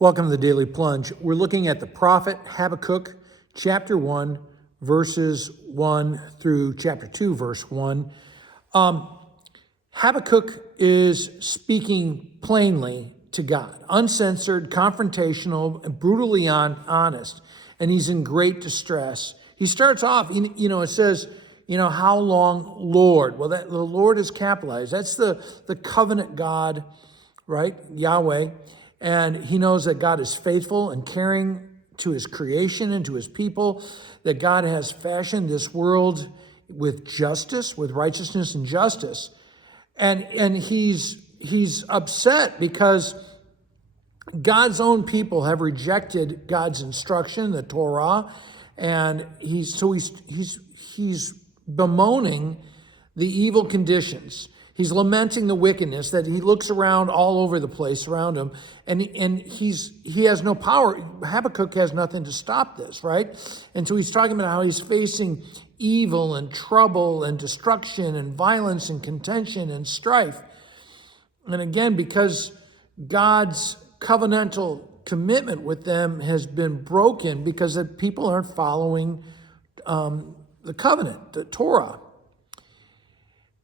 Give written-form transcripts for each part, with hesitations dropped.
Welcome to the Daily Plunge. We're looking at the prophet Habakkuk, chapter 1, verses 1 through chapter 2, verse 1. Habakkuk is speaking plainly to God, uncensored, confrontational, and brutally honest, and he's in great distress. He starts off, it says, how long, Lord? Well, the Lord is capitalized. That's the covenant God, right? Yahweh. And he knows that God is faithful and caring to his creation and to his people, that God has fashioned this world with justice, with righteousness and justice. And he's upset because God's own people have rejected God's instruction, the Torah, and he's bemoaning the evil conditions. He's lamenting the wickedness, that he looks around all over the place around him, and he has no power. Habakkuk has nothing to stop this, right? And so he's talking about how he's facing evil and trouble and destruction and violence and contention and strife. And again, because God's covenantal commitment with them has been broken because the people aren't following the covenant, the Torah.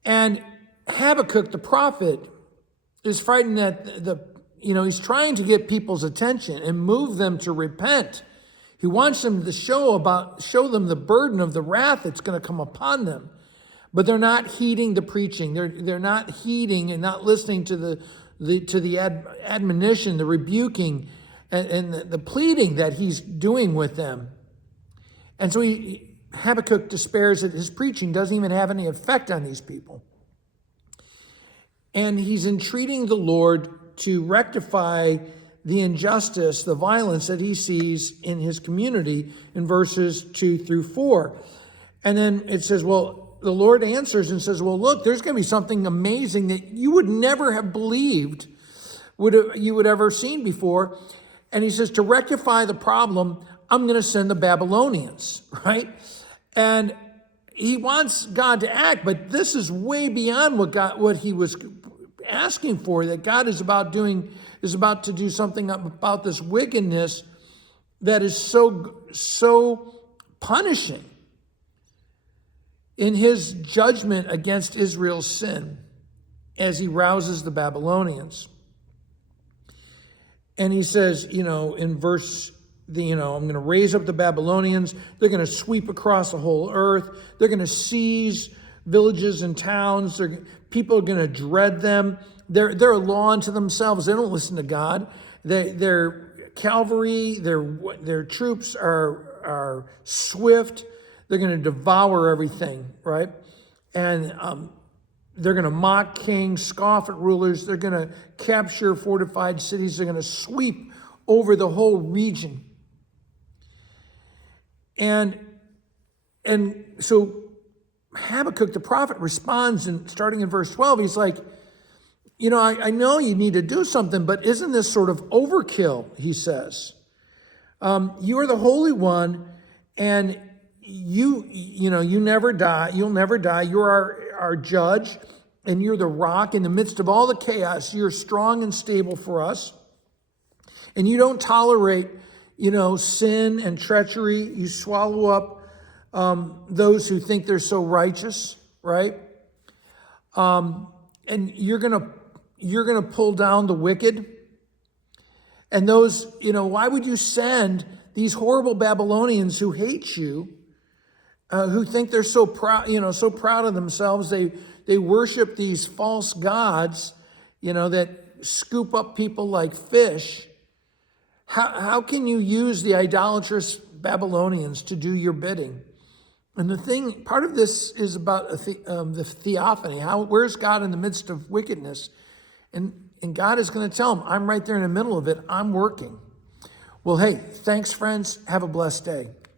And Habakkuk, the prophet, is frightened that he's trying to get people's attention and move them to repent. He wants them to show them the burden of the wrath that's going to come upon them. But they're not heeding the preaching. They're not heeding and not listening to the admonition, the rebuking, and the pleading that he's doing with them. And so Habakkuk despairs that his preaching doesn't even have any effect on these people. And he's entreating the Lord to rectify the injustice, the violence that he sees in his community in verses 2 through 4. And then it says, well, the Lord answers and says, well, look, there's going to be something amazing that you would never have believed you would ever seen before. And he says, to rectify the problem, I'm going to send the Babylonians, right? And he wants God to act, but this is way beyond what he was asking for, that God is about to do something about this wickedness that is so punishing in his judgment against Israel's sin as he rouses the Babylonians. And he says, in verse, I'm going to raise up the Babylonians. They're going to sweep across the whole earth. They're going to seize villages and towns. People are going to dread them. They're a law unto themselves. They don't listen to God. Their cavalry, their troops are swift. They're going to devour everything, right? And they're going to mock kings, scoff at rulers. They're going to capture fortified cities. They're going to sweep over the whole region. And so Habakkuk, the prophet, responds, and starting in verse 12, he's like, I know you need to do something, but isn't this sort of overkill, he says. You are the Holy One, and you never die. You'll never die. You're our judge, and you're the rock in the midst of all the chaos. You're strong and stable for us, and you don't tolerate, sin and treachery. You swallow up those who think they're so righteous, right? And you're gonna pull down the wicked. And those, why would you send these horrible Babylonians who hate you, who think they're so proud, so proud of themselves? They worship these false gods, that scoop up people like fish. How can you use the idolatrous Babylonians to do your bidding? And part of this is about the theophany. Where's God in the midst of wickedness? And God is going to tell him, I'm right there in the middle of it. I'm working. Well, hey, thanks, friends. Have a blessed day.